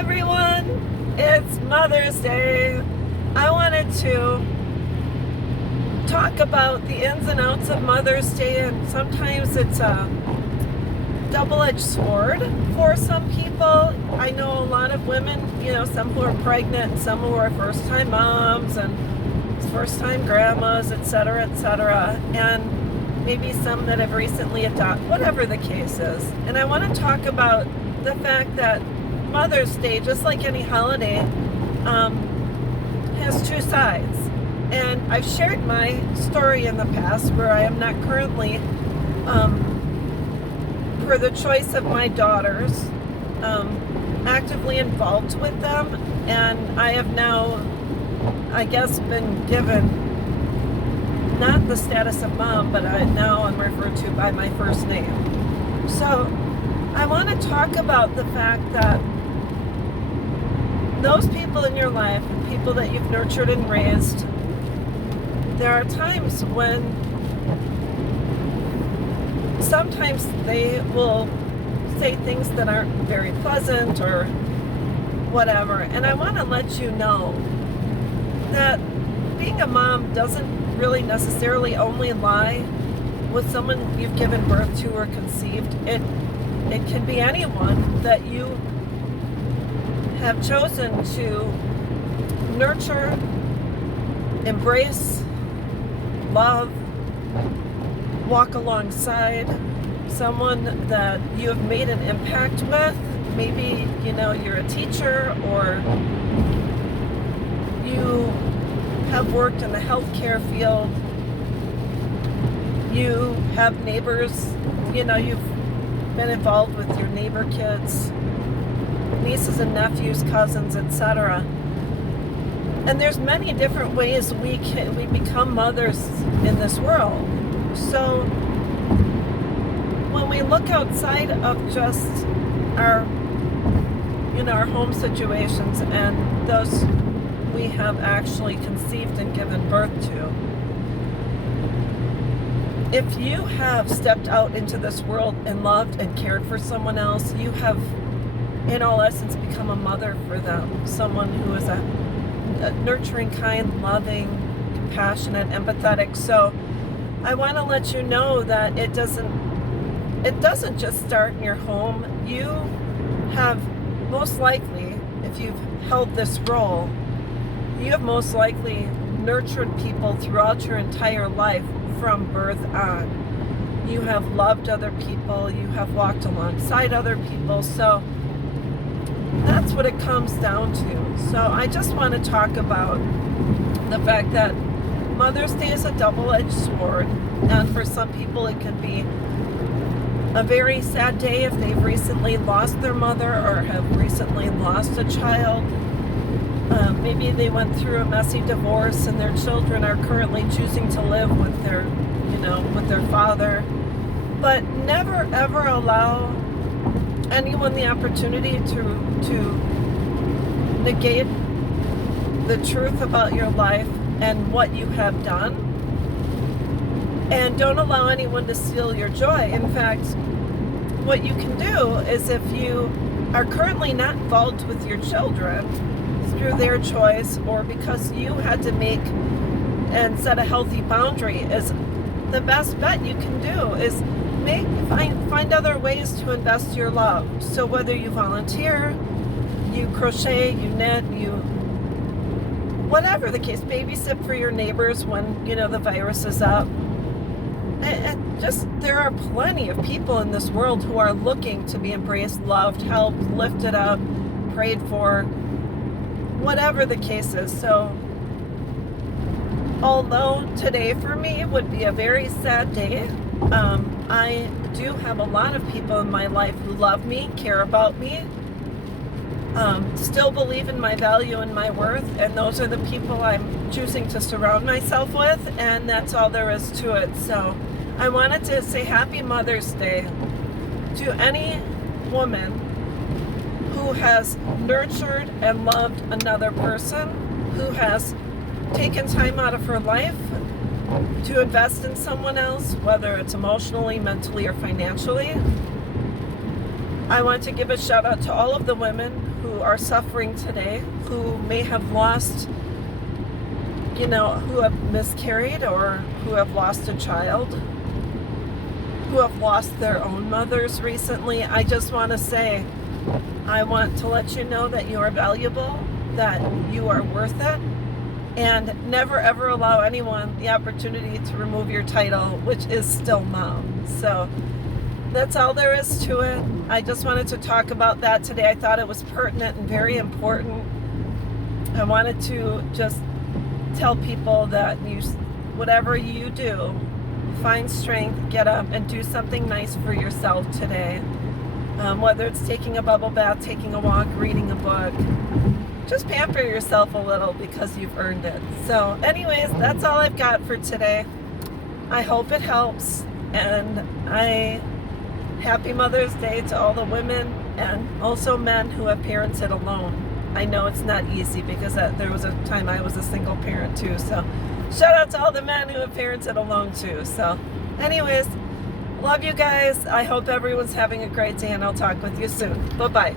everyone, it's Mother's Day. I wanted to talk about the ins and outs of Mother's Day, and sometimes it's a double-edged sword for some people. I know a lot of women, some who are pregnant, some who are first-time moms and first-time grandmas, etc., and maybe some that have recently adopted, whatever the case is. And I want to talk about the fact that Mother's Day, just like any holiday, has two sides. And I've shared my story in the past where I am not currently, for the choice of my daughters, actively involved with them. And I have now, I guess, been given not the status of mom, but now I'm referred to by my first name. So I want to talk about the fact that those people in your life, people that you've nurtured and raised, there are times when sometimes they will say things that aren't very pleasant or whatever. And I want to let you know that being a mom doesn't really necessarily only lie with someone you've given birth to or conceived. It can be anyone that you have chosen to nurture, embrace, love, walk alongside, someone that you have made an impact with. Maybe, you're a teacher, or you have worked in the healthcare field. You have neighbors, you've been involved with your neighbor kids, nieces and nephews, cousins, etc. And there's many different ways we become mothers in this world. So when we look outside of just our our home situations and those we have actually conceived and given birth to, if you have stepped out into this world and loved and cared for someone else, you have, in all essence, become a mother for them. Someone who is a nurturing, kind, loving, compassionate, empathetic. So I want to let you know that it doesn't just start in your home. You have most likely, if you've held this role, you have most likely nurtured people throughout your entire life from birth on. You have loved other people, you have walked alongside other people, so that's what it comes down to. So I just want to talk about the fact that Mother's Day is a double-edged sword, and for some people it can be a very sad day if they've recently lost their mother or have recently lost a child. Maybe they went through a messy divorce and their children are currently choosing to live with their, with their father. But never ever allow anyone the opportunity to negate the truth about your life and what you have done. And don't allow anyone to steal your joy. In fact, what you can do is, if you are currently not involved with your children through their choice, or because you had to make and set a healthy boundary, is the best bet you can do is find other ways to invest your love. So whether you volunteer, you crochet, you knit, you whatever the case, babysit for your neighbors when the virus is up. And just, there are plenty of people in this world who are looking to be embraced, loved, helped, lifted up, prayed for, whatever the case is. So although today for me would be a very sad day, I do have a lot of people in my life who love me, care about me, still believe in my value and my worth, and those are the people I'm choosing to surround myself with, and that's all there is to it. So I wanted to say Happy Mother's Day to any woman who has nurtured and loved another person, who has taken time out of her life to invest in someone else, whether it's emotionally, mentally, or financially. I want to give a shout out to all of the women who are suffering today, who may have lost, who have miscarried or who have lost a child, who have lost their own mothers recently. I just want to say, I want to let you know that you are valuable, that you are worth it, and never ever allow anyone the opportunity to remove your title, which is still mom. So that's all there is to it. I just wanted to talk about that today. I thought it was pertinent and very important. I wanted to just tell people that whatever you do, find strength, get up, and do something nice for yourself today. Whether it's taking a bubble bath, taking a walk, reading a book, just pamper yourself a little because you've earned it. So anyways, that's all I've got for today. I hope it helps, and happy Mother's Day to all the women and also men who have parented alone. I know it's not easy because there was a time I was a single parent too. So shout out to all the men who have parented alone too. So anyways, love you guys. I hope everyone's having a great day, and I'll talk with you soon. Bye-bye.